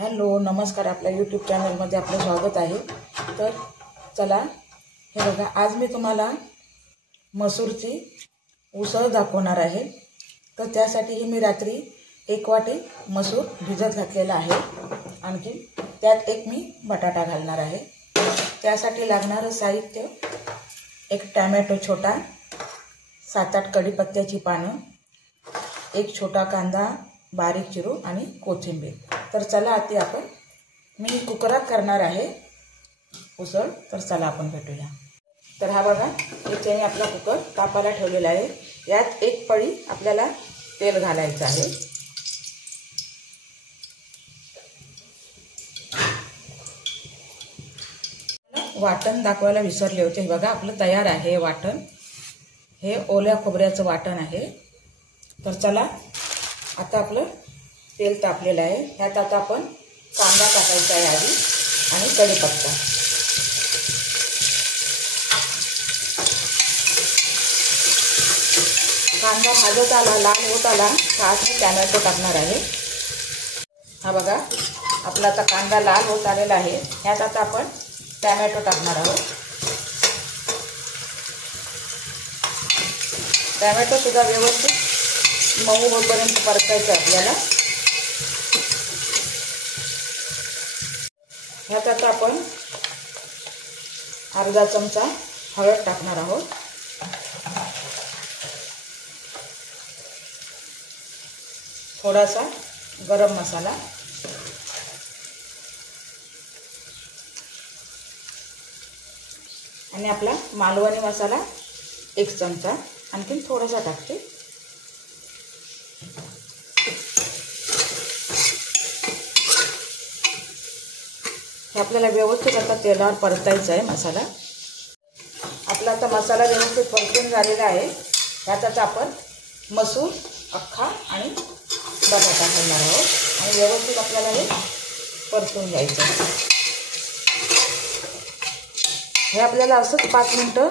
Hello नमस्कार, आपल्या YouTube चॅनलमध्ये आपलं स्वागत आहे। तर चला हे बघा, आज मी तुम्हाला मसूरची उसळ दाखवणार आहे। तर त्यासाठी मी रात्री 1 वाटी मसूर भिजत घातलेला आहे। आणखी त्यात एक मी बटाटा घालणार आहे। त्यासाठी लागणारे साहित्य: एक टोमॅटो छोटा, 7-8 कढीपत्त्याची पानं, एक छोटा कांदा बारीक चिरून आणि कोथिंबीर। तर चला आता मी कुकरात करणार आहे उसळ। तर चला आपण भेटूया। तर हा बघा, इथे आपला कुकर तापायला ठेवलेला आहे। यात एक पळी आपल्याला तेल घालायचं आहे। वाटण दाखवायला विसरले होते। हे बघा, आपलं तयार आहे वाटण। हे ओल्या खोबऱ्याचं वाटण आहे। तर चला आता आपलं तेल तापलेलं आहे। ह्यात आता आपण कांदा टाकायचा आहे आधी आणि कढीपत्ता। कांदा भाजत आला, लाल होत आला तर आज मी टोमॅटो टाकणार आहे। हा बघा, आपला आता कांदा लाल होत आलेला आहे। ह्यात आता आपण टोमॅटो टाकणार आहोत। टोमॅटो सुद्धा व्यवस्थित मऊ होईपर्यंत परतायचं आपल्याला। ह्यात आता आपण अर्धा चमचा हळद टाकणार आहोत। थोडासा गरम मसाला, आणि आपला मालवणी मसाला 1 चमचा आणखी थोडासा टाकते। हे आपल्याला व्यवस्थित आता तेलावर परतायचा आहे मसाला। आपला आता मसाला व्यवस्थित परतून झालेला आहे। त्यात आता आपण मसूर अख्खा आणि बटाटा घालणार आहोत आणि व्यवस्थित आपल्याला हे परतून घ्यायचं आहे। हे आपल्याला असंच 5 मिनिटं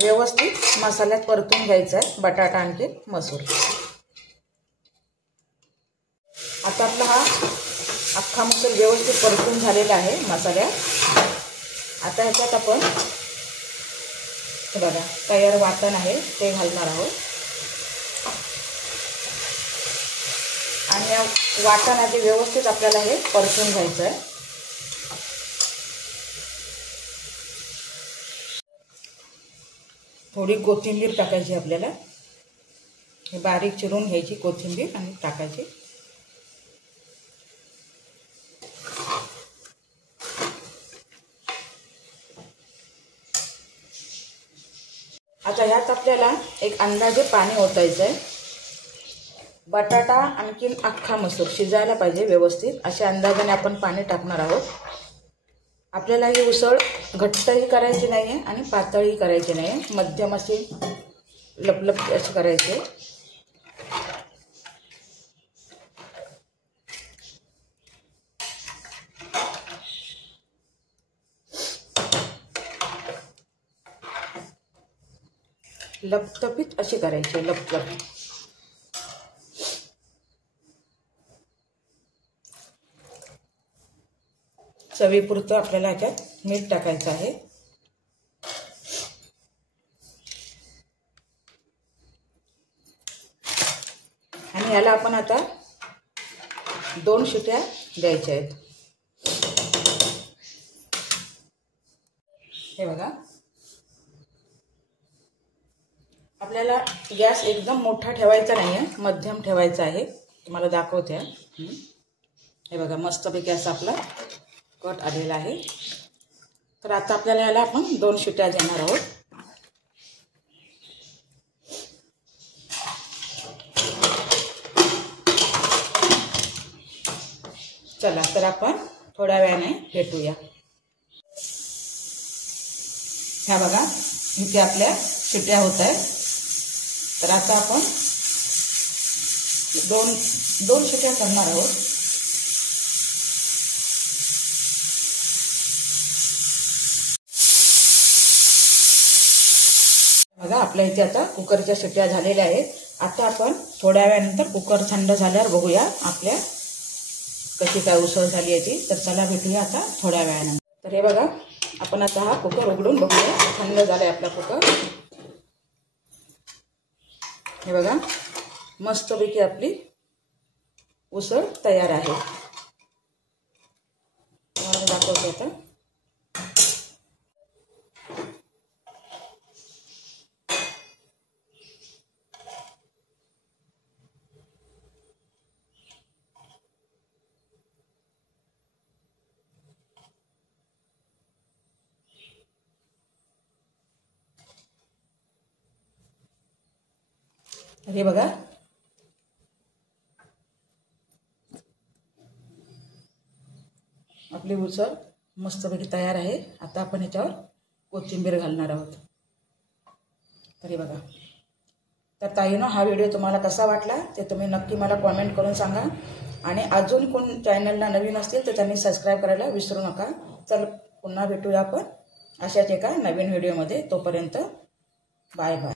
व्यवस्थित मसाल्यात परतून घ्यायचं आहे, बटाटा आणखी मसूर। आता आपला हा अख्खा मसूर व्यवस्थित परतून झालेला आहे मसाल्यात। आता ह्याच्यात आपण हे बघा तयार वाटण आहे ते घालणार आहोत आणि या वाटण आधी व्यवस्थित आपल्याला हे परतून घ्यायचं आहे। थोडी कोथिंबीर टाकायची आपल्याला, हे बारीक चिरून घ्यायची कोथिंबीर आणि टाकायची। आता ह्यात आपल्याला एक अंदाजे पाणी ओतायचं आहे। बटाटा आणखीन अख्खा मसूर शिजायला पाहिजे व्यवस्थित, अशा अंदाजाने आपण पाणी टाकणार आहोत। आपल्याला ही उसळ घट्टही करायची नाही आहे आणि पातळही करायची नाही आहे, मध्यम अशी लपलप अशी करायची आहे। लपतपीत अशी करायची, लपलप। चवीपुरतं आपल्याला याच्यात मीठ टाकायचं आहे। आणि याला आपण आता 2 शिट्या द्यायच्या आहेत। हे बघा, आपल्याला गॅस एकदम मोठा ठेवायचा नाही आहे, मध्यम ठेवायचा आहे। तुम्हाला दाखवते। हे बघा, मस्तपैकी असा आपला कट आलेला आहे। तर आता आपल्याला याला आपण 2 शिट्या देणार आहोत। चला तर आपण थोड्या वेळाने भेटूया। ह्या बघा, इथे आपल्या शिट्या होत आहेत। तर आता आपण दोन शिट्या करणार आहोत। बघा, आपल्या इथे आता कुकरच्या शिट्या झालेल्या आहेत। आता आपण थोड्या वेळानंतर कुकर थंड झाल्यावर बघूया आपल्या कशी काय उसळ झाली याची. तर चला भेटूया आता थोड्या वेळानंतर. तर हे बघा, आपण आता हा कुकर उघडून बघूया. थंड झालाय आपला कुकर. हे बघा, मस्तपैकी आपली उसळ तयार आहे. तुम्हाला दाखवते आता. हे बघा, आपली उसळ मस्तपैकी तयार आहे. आता आपण ह्याच्यावर कोथिंबीर घालणार आहोत. तर हे बघा. तर ताईनो, हा व्हिडिओ तुम्हाला कसा वाटला ते तुम्ही नक्की मला कॉमेंट करून सांगा. आणि अजून कोण चॅनलला नवीन असतील तर त्यांनी सबस्क्राईब करायला विसरू नका. चल, पुन्हा भेटूया आपण अशाच एका नवीन व्हिडिओमध्ये. तोपर्यंत बाय बाय.